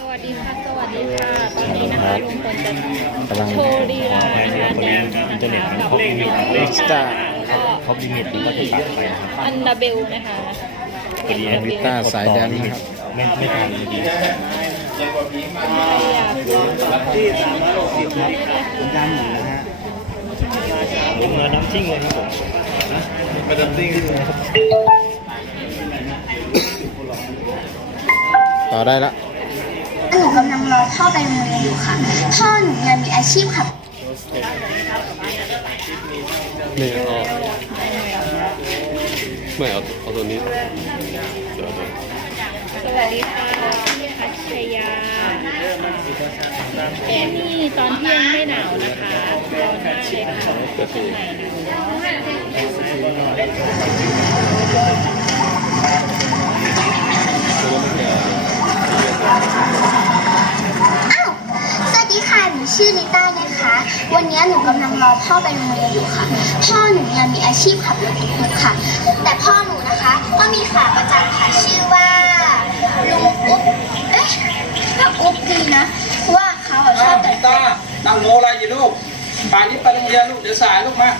สวัสดีค่ะ สวัสดีค่ะ ตอนนี้นะคะลุงพลจะกำลังโชว์ลีลาการแดนซ์นะคะกับเอ็กซ์ต้าก็ครบลิมิตก็จะตัดไปนะครับอันดาเบลนะคะพอดีแอนวิต้าสายแดนนะครับไม่ไม่ทันเมื่อกี้ผมมาน้ำทิ้งเลยครับผมมาน้ำทิ้งต่อได้ละ หนูกำลังรอเข้าไปโรงเรียนอยู่ค่ะ พ่อหนูเนี่ยมีอาชีพขับนี่เอาไม่เอาเอาตัวนี้เดี๋ยวเดี๋ยวสวัสดีค่ะพัชยาที่นี่ตอนเที่ยงไม่หนาวนะคะร้อนมากเลยค่ะข้างในนะ วันนี้หนูกำลังรอพ่อไปโรงเรียนอยู่ค่ะ พ่อหนูเนี่ยมีอาชีพขับรถตุ๊กๆค่ะ แต่พ่อหนูนะคะก็มีขาประจำค่ะชื่อว่าลุงอุ๊บเอ๊ะก็อุ๊บดีนะเพราะว่าเขาอะชอบแต่งต้านั่งโมอะไรอยู่ลูกป่านนี้ไปโรงเรียนลูกเดี๋ยวสายลูกมาร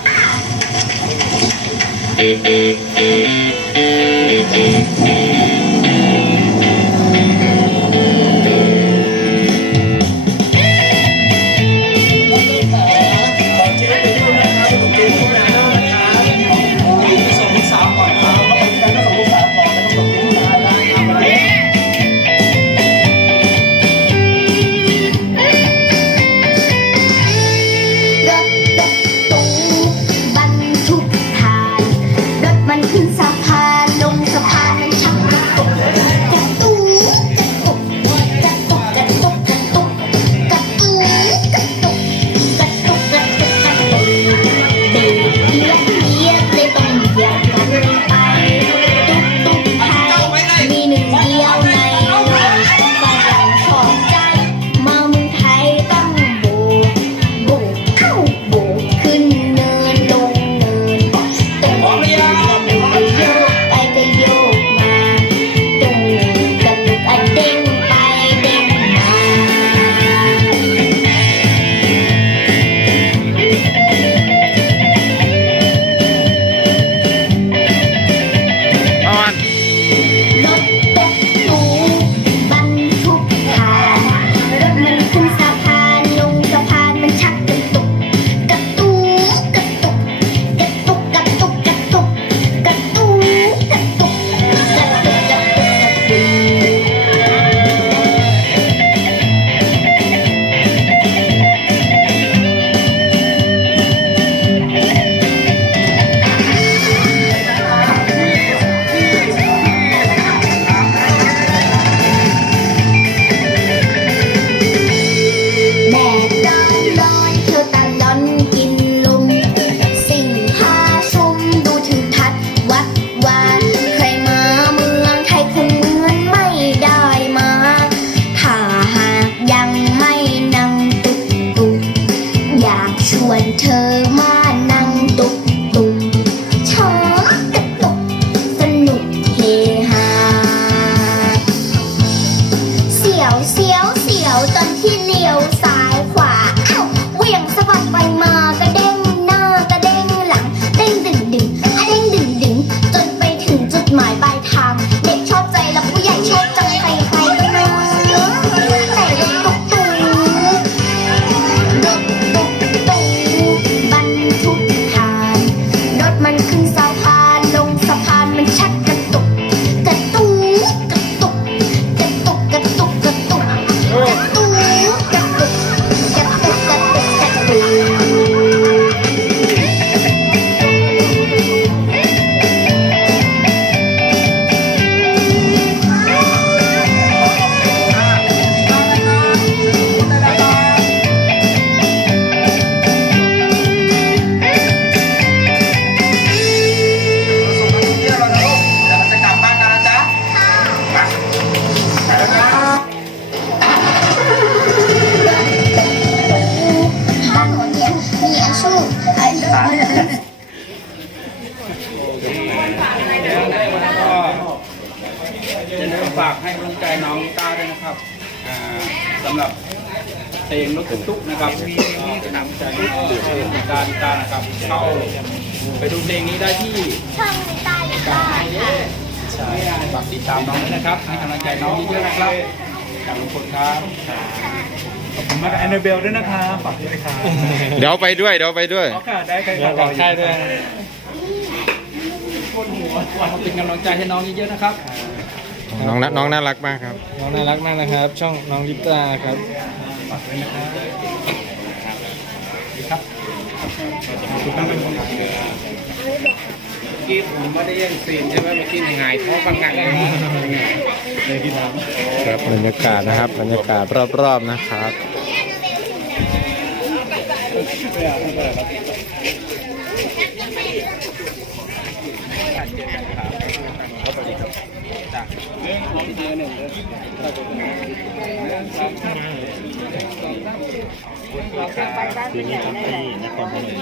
จะเกฝากให้กำลังใจน้องต้าด้วยนะครับสำหรับเพลงรถตุ๊กๆนะครับจะนำใจต้าตานะครับเข้าไปดูเพลงนี้ได้ที่ช่องต้าตาค่ะฝากติดตามน้องด้วยนะครับให้กำลังใจน้องเยอะนะครับ จากทุกคนครับขอบคุณมากแอนนาเบลด้วยนะครับฝากด้วยนะครับเดี๋ยวไปด้วยเดี๋ยวไปด้วย โอกาสได้ใครเดี๋ยวฝากค่ายด้วยเป็นกำลังใจให้น้องเยอะๆนะครับ น้องน่าน้องน่ารักมากครับ น้องน่ารักมากนะครับ ช่องน้องลิปตาครับกี้ ผมไม่ได้แย่งซีนใช่ไหมเมื่อกี้ยังไงเพราะฟังกันเลยนะครับบรรยากาศนะครับบรรยากาศรอบๆนะครับทีนี้ทำที่นครพนม